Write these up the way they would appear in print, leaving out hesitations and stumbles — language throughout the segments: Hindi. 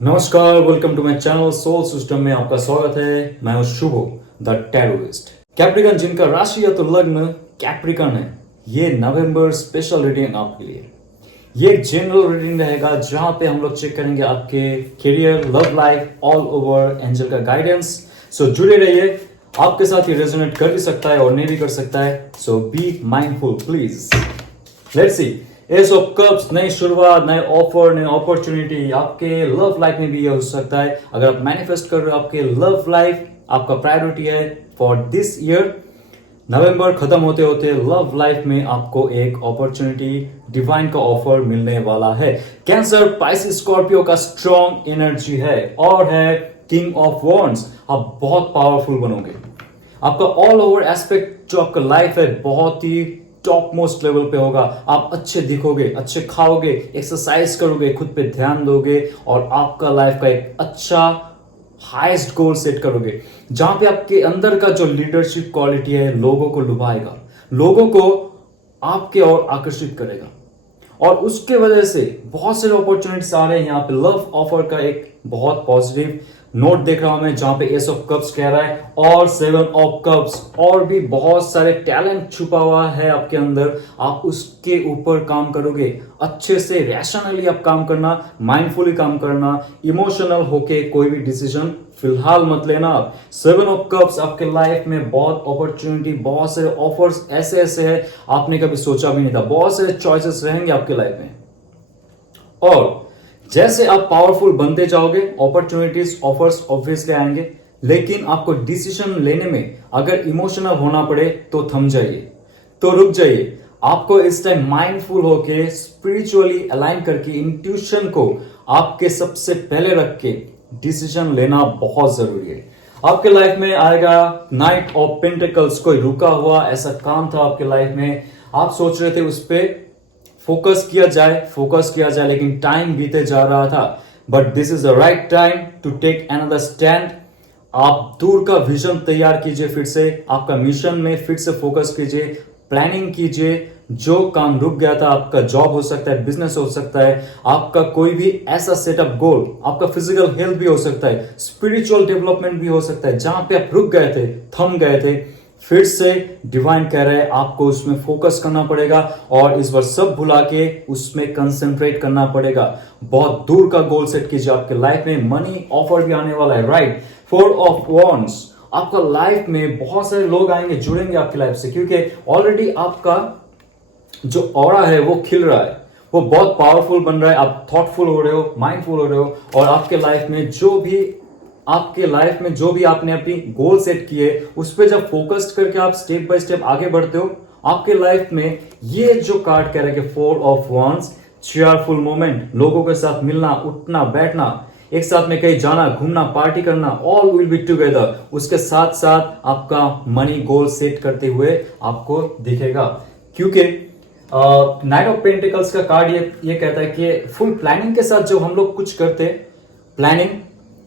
नमस्कार, welcome to my channel soul system में आपका स्वागत है। मैं हूं शुभो द टैरोइस्ट। कैप्रिकन जिनका राशि या तो लग्न कैप्रिकन है, ये नवंबर स्पेशल रीडिंग आपके लिए। ये एक जनरल रीडिंग रहेगा जहां पे हम लोग चेक करेंगे आपके career, love life, all over angel का गाइडेंस। सो जुड़े रहिए, आपके साथ ये रेजोनेट कर भी सकता है और नहीं भी कर सकता है। So be mindful please. Let's see, ace of cups, नई शुरुआत, नए ऑफर, नई अपॉर्चुनिटी। आपके लव लाइफ में भी ये हो सकता है। अगर आप मैनिफेस्ट कर रहे हो, आपके लव लाइफ आपका प्रायोरिटी है फॉर दिस ईयर। नवंबर खत्म होते होते लव लाइफ में आपको एक अपॉर्चुनिटी, डिवाइन का ऑफर मिलने वाला है। कैंसर, पाइसिस, स्कॉर्पियो का स्ट्रॉन्ग एनर्जी है और है किंग ऑफ वॉन्ड्स। आप बहुत पावरफुल बनोगे। आपका ऑल ओवर एस्पेक्ट जो आपका लाइफ है बहुत ही टॉप मोस्ट लेवल पे होगा। आप अच्छे दिखोगे, अच्छे खाओगे, एक्सरसाइज करोगे, खुद पे ध्यान दोगे और आपका लाइफ का एक अच्छा हाईएस्ट गोल सेट करोगे जहां पे आपके अंदर का जो लीडरशिप क्वालिटी है लोगों को लुभाएगा, लोगों को आपके ओर आकर्षित करेगा और उसके वजह से बहुत सारे अपॉर्चुनिटीज आ रहे हैं। यहाँ पे लव ऑफर का एक बहुत पॉजिटिव नोट देख रहा हूं मैं, जहां पे एस ऑफ कप्स कह रहा है और सेवन ऑफ कप्स, और भी बहुत सारे टैलेंट छुपा हुआ है आपके अंदर। आप उसके ऊपर काम करोगे, अच्छे से रैशनली आप काम करना, माइंडफुली काम करना, इमोशनल होके कोई भी डिसीजन फिलहाल मत लेना। आप सेवन ऑफ कप्स, आपके लाइफ में बहुत अपॉर्चुनिटी, बहुत सारे ऑफर्स ऐसे ऐसे है आपने कभी सोचा भी नहीं था। बहुत सारे चॉइसेस रहेंगे आपके लाइफ में और जैसे आप पावरफुल बनते जाओगे अपॉर्चुनिटीज, ऑफर्स ऑब्वियसली आएंगे, लेकिन आपको डिसीजन लेने में अगर इमोशनल होना पड़े तो थम जाइए, तो रुक जाइए। आपको इस टाइम माइंडफुल होके स्पिरिचुअली अलाइन करके इंट्यूशन को आपके सबसे पहले रख के डिसीजन लेना बहुत जरूरी है। आपके लाइफ में आएगा नाइट ऑफ पेंटिकल्स। कोई रुका हुआ ऐसा काम था आपके लाइफ में, आप सोच रहे थे उस पर फोकस किया जाए, लेकिन टाइम बीते जा रहा था। But this is the right time to take another stand. आप दूर का विजन तैयार कीजिए, फिर से आपका मिशन में फिर से फोकस कीजिए, प्लानिंग कीजिए। जो काम रुक गया था, आपका जॉब हो सकता है, बिजनेस हो सकता है, आपका कोई भी ऐसा सेटअप गोल, आपका फिजिकल हेल्थ भी हो सकता है, स्पिरिचुअल डेवलपमेंट भी हो सकता है, जहां पे आप रुक गए थे, थम गए थे, फिर से डिवाइन कह रहे हैं आपको उसमें फोकस करना पड़ेगा और इस बार सब भुला के उसमें कंसंट्रेट करना पड़ेगा। बहुत दूर का गोल सेट कीजिए। आपके लाइफ में मनी ऑफर भी आने वाला है, राइट। फोर ऑफ वॉन्ड्स, आपका लाइफ में बहुत सारे लोग आएंगे, जुड़ेंगे आपकी लाइफ से, क्योंकि ऑलरेडी आपका जो ऑरा है वो खिल रहा है, वो बहुत पावरफुल बन रहा है। आप थॉटफुल हो रहे हो, माइंडफुल हो रहे हो और आपके लाइफ में जो भी आपने अपनी गोल सेट किए उस पर जब फोकस्ड करके आप स्टेप बाय स्टेप आगे बढ़ते हो, आपके लाइफ में ये जो कार्ड कह रहे हैं कि four of wands, cheerful moment, लोगों के साथ मिलना, उठना, बैठना, एक साथ में कहीं जाना, घूमना, पार्टी करना, ऑल विल बी टुगेदर। उसके साथ साथ आपका मनी गोल सेट करते हुए आपको दिखेगा, क्योंकि नाइट ऑफ पेंटिकल्स का कार्ड ये कहता है कि फुल प्लानिंग के साथ जो हम लोग कुछ करते, प्लानिंग,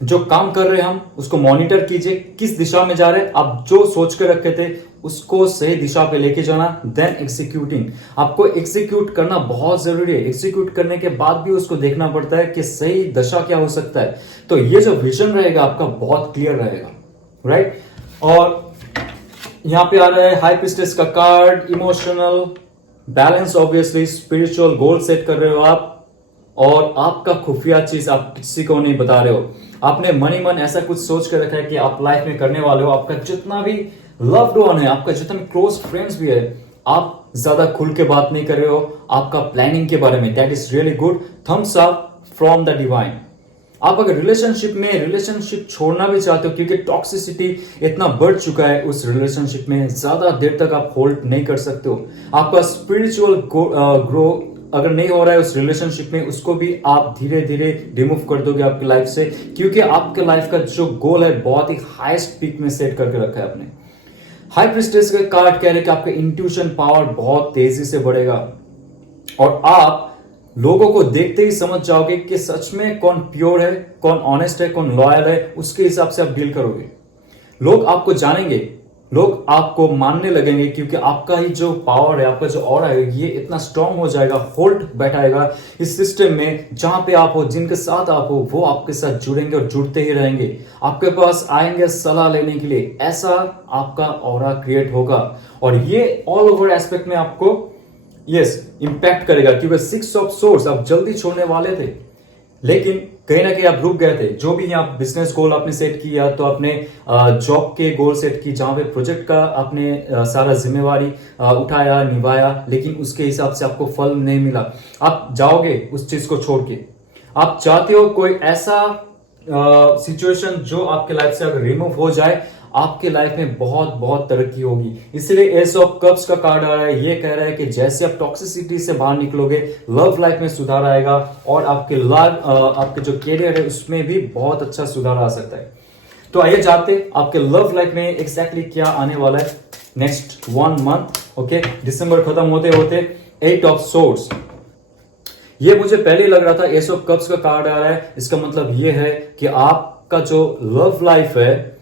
जो काम कर रहे हैं हम उसको मॉनिटर कीजिए, किस दिशा में जा रहे हैं, आप जो सोच कर रखे थे उसको सही दिशा पे लेके जाना, देन एक्सिक्यूटिंग। आपको एक्सिक्यूट करना बहुत जरूरी है। एक्सिक्यूट करने के बाद भी उसको देखना पड़ता है कि सही दशा क्या हो सकता है। तो ये जो विजन रहेगा आपका बहुत क्लियर रहेगा, राइट। और यहां पे आ रहा है हाई प्रीस्टेस का card, emotional balance, obviously spiritual goal set कर रहे हो आप और आपका खुफिया चीज आप किसी को नहीं बता रहे हो। आपने मन ही मन ऐसा कुछ सोच कर रखा है कि आप लाइफ में करने वाले हो। आपका जितना भी लव्ड वन है, आपका जितना क्लोज फ्रेंड्स भी है, आप ज्यादा खुल के बात नहीं कर रहे हो आपका प्लानिंग के बारे में। That is really good, thumbs up from the divine. आप अगर रिलेशनशिप छोड़ना भी चाहते हो, क्योंकि टॉक्सिसिटी इतना बढ़ चुका है उस रिलेशनशिप में, ज्यादा देर तक आप होल्ड नहीं कर सकते हो। आपका स्पिरिचुअल ग्रो अगर नहीं हो रहा है उस रिलेशनशिप में, उसको भी आप धीरे धीरे रिमूव कर दोगे आपकी लाइफ से, क्योंकि आपके लाइफ का जो गोल है बहुत ही हाईएस्ट पीक में सेट करके रखा है आपने। हाई प्रीस्टेस का कार्ड कह रहे हैं कि आपका इंट्यूशन पावर बहुत तेजी से बढ़ेगा और आप लोगों को देखते ही समझ जाओगे कि सच में कौन प्योर है, कौन ऑनेस्ट है, कौन लॉयल है, उसके हिसाब से आप डील करोगे। लोग आपको जानेंगे लोग आपको मानने लगेंगे क्योंकि आपका ही जो पावर है, आपका जो ऑरा है, ये इतना स्ट्रांग हो जाएगा, होल्ड बैठाएगा इस सिस्टम में। जहां पे आप हो, जिनके साथ आप हो, वो आपके साथ जुड़ेंगे और जुड़ते ही रहेंगे, आपके पास आएंगे सलाह लेने के लिए। ऐसा आपका ऑरा क्रिएट होगा और ये ऑल ओवर एस्पेक्ट में आपको इंपैक्ट करेगा। क्योंकि 6 ऑफ सोर्स आप जल्दी छोड़ने वाले थे, लेकिन कहीं ना कहीं आप रुक गए थे। जो भी आप बिजनेस गोल आपने सेट किया, तो आपने जॉब के गोल सेट की, जहां पे प्रोजेक्ट का आपने सारा जिम्मेवारी उठाया, निभाया, लेकिन उसके हिसाब से आपको फल नहीं मिला। आप जाओगे उस चीज को छोड़ के। आप चाहते हो कोई ऐसा सिचुएशन जो आपके लाइफ से अगर रिमूव हो जाए, आपके लाइफ में बहुत बहुत तरक्की होगी। इसलिए एस ऑफ कप्स का कार्ड आ रहा है, ये कह रहा है कि जैसे आप टॉक्सिसिटी से बाहर निकलोगे, लव लाइफ में सुधार आएगा और आपके जो कैरियर है उसमें भी बहुत अच्छा सुधार आ सकता है। तो आइए जानते आपके लव लाइफ में एग्जैक्टली क्या आने वाला है नेक्स्ट 1 मंथ। ओके, दिसंबर खत्म होते होते 8 ऑफ सोर्स, ये मुझे पहले ही लग रहा था। एस ऑफ कप्स का कार्ड आ रहा है, इसका मतलब ये है कि आपका जो लव लाइफ है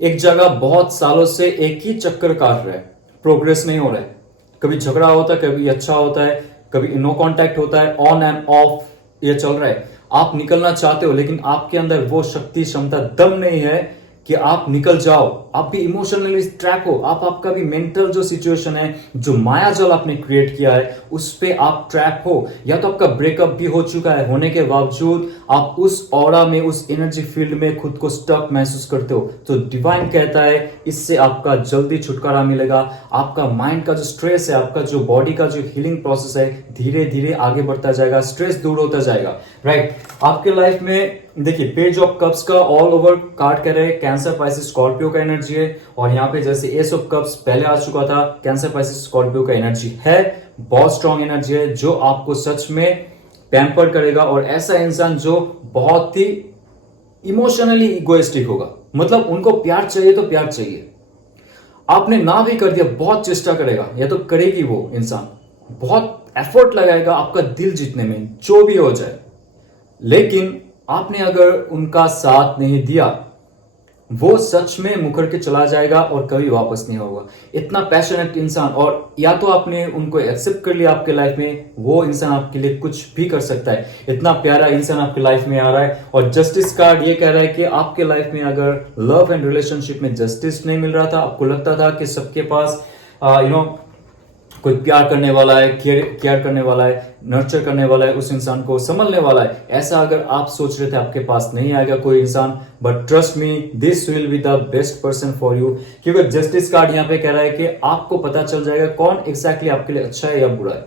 एक जगह बहुत सालों से एक ही चक्कर काट रहा है, प्रोग्रेस नहीं हो रहा है। कभी झगड़ा होता है, कभी अच्छा होता है, कभी नो कांटेक्ट होता है, ऑन एंड ऑफ ये चल रहा है। आप निकलना चाहते हो, लेकिन आपके अंदर वो शक्ति, क्षमता, दम नहीं है कि आप निकल जाओ। आप भी इमोशनली ट्रैप हो, आपका भी मेंटल जो सिचुएशन है, जो माया जाल आपने क्रिएट किया है, उस पे आप ट्रैप हो। या तो आपका ब्रेकअप भी हो चुका है, होने के बावजूद आप उस ऑरा में, उस एनर्जी फील्ड में खुद को स्टक महसूस करते हो। तो डिवाइन कहता है इससे आपका जल्दी छुटकारा मिलेगा। आपका माइंड का जो स्ट्रेस है, आपका जो बॉडी का जो हीलिंग प्रोसेस है, धीरे धीरे आगे बढ़ता जाएगा, स्ट्रेस दूर होता जाएगा। राइट, आपके लाइफ में देखिए पेज ऑफ कप्स का ऑल ओवर कार्ड कह रहे हैं कैंसर, पाइसेस, स्कॉर्पियो का एनर्जी है। और यहाँ पे जैसे एस ऑफ कप्स पहले आ चुका था, कैंसर, पाइसेस, स्कॉर्पियो का एनर्जी है। बहुत स्ट्रॉन्ग एनर्जी है जो आपको सच में पैम्पर करेगा। और ऐसा इंसान जो बहुत ही इमोशनली इगोइस्टिक होगा, मतलब उनको प्यार चाहिए तो प्यार चाहिए, आपने ना भी कर दिया, बहुत चेष्टा करेगा, या तो करेगी वो इंसान, बहुत एफर्ट लगाएगा आपका दिल जीतने में, जो भी हो जाए। लेकिन आपने अगर उनका साथ नहीं दिया, वो सच में मुकर के चला जाएगा और कभी वापस नहीं होगा। इतना पैशनेट इंसान, और या तो आपने उनको एक्सेप्ट कर लिया आपके लाइफ में, वो इंसान आपके लिए कुछ भी कर सकता है। इतना प्यारा इंसान आपके लाइफ में आ रहा है। और जस्टिस कार्ड ये कह रहा है कि आपके लाइफ में अगर लव एंड रिलेशनशिप में जस्टिस नहीं मिल रहा था, आपको लगता था कि सबके पास कोई प्यार करने वाला है, केयर करने वाला है, नर्चर करने वाला है, उस इंसान को संभलने वाला है, ऐसा अगर आप सोच रहे थे आपके पास नहीं आएगा कोई इंसान, but trust me, this will be the best person for you. क्योंकि जस्टिस कार्ड यहाँ पे कह रहा है कि आपको पता चल जाएगा कौन एग्जैक्टली आपके लिए अच्छा है या बुरा है।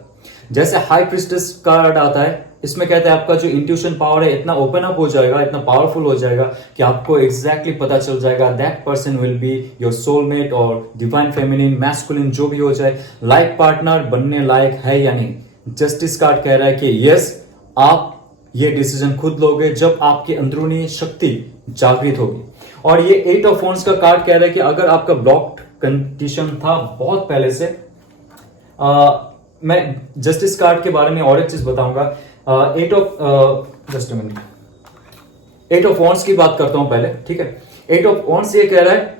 जैसे हाई प्रिस्टेस कार्ड आता है, इसमें कहते हैं आपका जो इंट्यूशन पावर है इतना ओपन अप हो जाएगा, इतना पावरफुल हो जाएगा कि आपको एग्जैक्टली पता चल जाएगा that person will be your soulmate और डिवाइन फेमिनिन, मैस्कुलिन, जो भी हो जाए, लाइफ पार्टनर बनने लायक है या नहीं। जस्टिस कार्ड कह रहा है कि यस, आप ये डिसीजन खुद लोगे जब आपकी अंदरूनी शक्ति जागृत होगी। और ये 8 ऑफ वॉन्ड्स का कार्ड कह रहा है कि अगर आपका ब्लॉक्ड कंडीशन था बहुत पहले से, मैं जस्टिस कार्ड के बारे में और एक चीज बताऊंगा। 8 ऑफ वॉन्ड्स की बात करता हूं पहले, ठीक है। 8 ऑफ वॉन्ड्स ये कह रहा है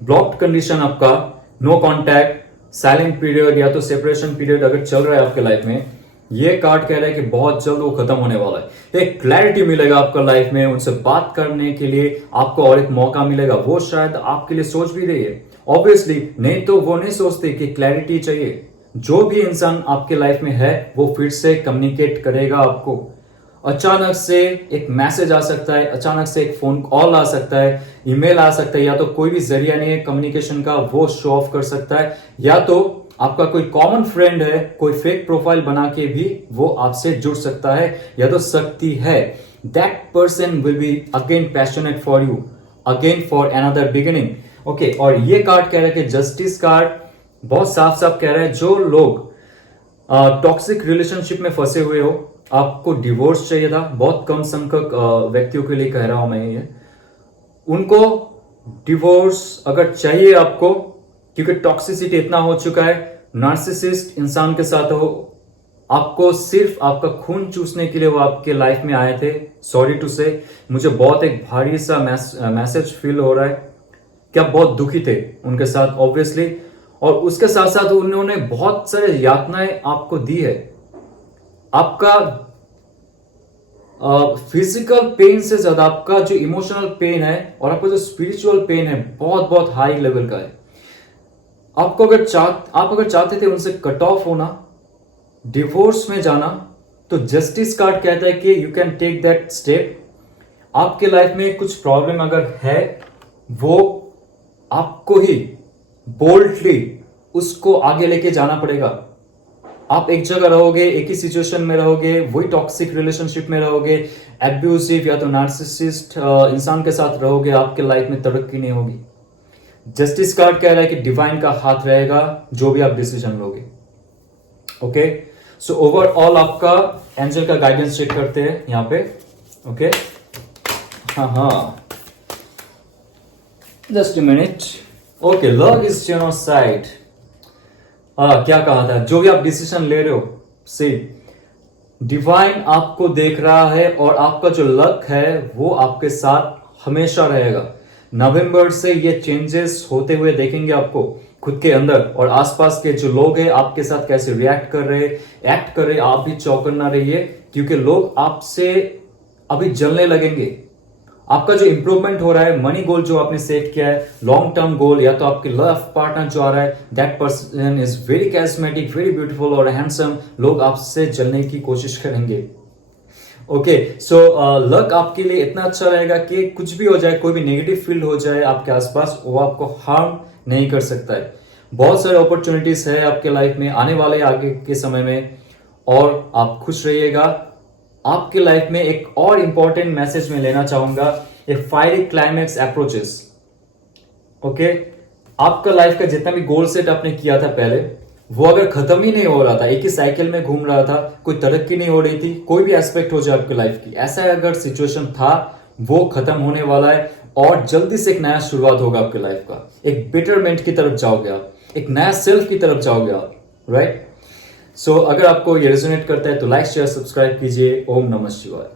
ब्लॉक्ड कंडीशन आपका, नो कांटेक्ट, साइलेंट पीरियड या तो सेपरेशन पीरियड अगर चल रहा है आपके लाइफ में, ये कार्ड कह रहा है कि बहुत जल्द वो खत्म होने वाला है। एक क्लैरिटी मिलेगा आपका लाइफ में, उनसे बात करने के लिए आपको और एक मौका मिलेगा। वो शायद आपके लिए सोच भी रही है, ऑब्वियसली, नहीं तो वो नहीं सोचते कि क्लैरिटी चाहिए। जो भी इंसान आपके लाइफ में है वो फिर से कम्युनिकेट करेगा आपको। अचानक से एक मैसेज आ सकता है, अचानक से एक फोन कॉल आ सकता है, ईमेल आ सकता है, या तो कोई भी जरिया नहीं है कम्युनिकेशन का, वो शो ऑफ कर सकता है। या तो आपका कोई कॉमन फ्रेंड है, कोई फेक प्रोफाइल बना के भी वो आपसे जुड़ सकता है, या तो सकती है। That person will be again passionate for you, again for another beginning. Okay, और ये कार्ड कह रहा है कि जस्टिस कार्ड बहुत साफ साफ कह रहा है जो लोग टॉक्सिक रिलेशनशिप में फंसे हुए हो, आपको डिवोर्स चाहिए था, बहुत कम संख्यक व्यक्तियों के लिए कह रहा हूं मैं ये, उनको डिवोर्स अगर चाहिए आपको, क्योंकि टॉक्सिसिटी इतना हो चुका है, नार्सिसिस्ट इंसान के साथ हो, आपको सिर्फ आपका खून चूसने के लिए वो आपके लाइफ में आए थे। सॉरी टू से, मुझे बहुत एक भारी सा मैसेज फील हो रहा है क्या बहुत दुखी थे उनके साथ ऑब्वियसली, और उसके साथ साथ उन्होंने बहुत सारे यातनाएं आपको दी है। आपका फिजिकल पेन से ज्यादा आपका जो इमोशनल पेन है और आपका जो स्पिरिचुअल पेन है बहुत बहुत हाई लेवल का है। आप अगर चाहते थे उनसे कट ऑफ होना, डिवोर्स में जाना, तो जस्टिस कार्ड कहता है कि you can take that step. आपके लाइफ में कुछ प्रॉब्लम अगर है, वो आपको ही बोल्डली उसको आगे लेके जाना पड़ेगा। आप एक जगह रहोगे, एक ही सिचुएशन में रहोगे, वही टॉक्सिक रिलेशनशिप में रहोगे, एब्यूसिव या तो नार्सिसिस्ट इंसान के साथ रहोगे, आपके लाइफ में तरक्की नहीं होगी। जस्टिस कार्ड कह रहा है कि डिवाइन का हाथ रहेगा जो भी आप डिसीजन लोगे। ओके, सो ओवरऑल आपका एंजल का गाइडेंस चेक करते हैं यहां पे। ओके, हाँ, just a minute. Okay, love is genocide. क्या कहा था, जो भी आप डिसीजन ले रहे हो, सी डिवाइन आपको देख रहा है और आपका जो लक है वो आपके साथ हमेशा रहेगा। नवंबर से ये चेंजेस होते हुए देखेंगे आपको खुद के अंदर, और आसपास के जो लोग हैं आपके साथ कैसे रिएक्ट कर रहे, एक्ट कर रहे, आप भी चौकन्ना रहिए, क्योंकि लोग आपसे अभी जलने लगेंगे। आपका जो इंप्रूवमेंट हो रहा है, मनी गोल जो आपने सेट किया है, लॉन्ग टर्म गोल, या तो आपके लव पार्टनर जो आ रहा है, that person is very charismatic, very beautiful और हैंडसम, लोग आपसे जलने की कोशिश करेंगे। ओके, सो लक आपके लिए इतना अच्छा रहेगा कि कुछ भी हो जाए, कोई भी नेगेटिव फील्ड हो जाए आपके आसपास, वो आपको हार्म नहीं कर सकता है। बहुत सारे अपॉर्चुनिटीज है आपके लाइफ में आने वाले आगे के समय में, और आप खुश रहिएगा। आपके लाइफ में एक और इंपॉर्टेंट मैसेज मैं लेना चाहूंगा, a fiery climax approaches. Okay, आपका लाइफ का जितना भी गोल सेट आपने किया था पहले, वो अगर खत्म ही नहीं हो रहा था, एक ही साइकिल में घूम रहा था, कोई तरक्की नहीं हो रही थी, कोई भी एस्पेक्ट हो जाए आपकी लाइफ की, ऐसा अगर सिचुएशन था, वो खत्म होने वाला है और जल्दी से एक नया शुरुआत होगा आपके लाइफ का। एक बेटरमेंट की तरफ जाओगे आप, एक नया सेल्फ की तरफ जाओगे आप, राइट? सो अगर आपको ये रेजोनेट करता है तो लाइक शेयर सब्सक्राइब कीजिए। ओम नमः शिवाय।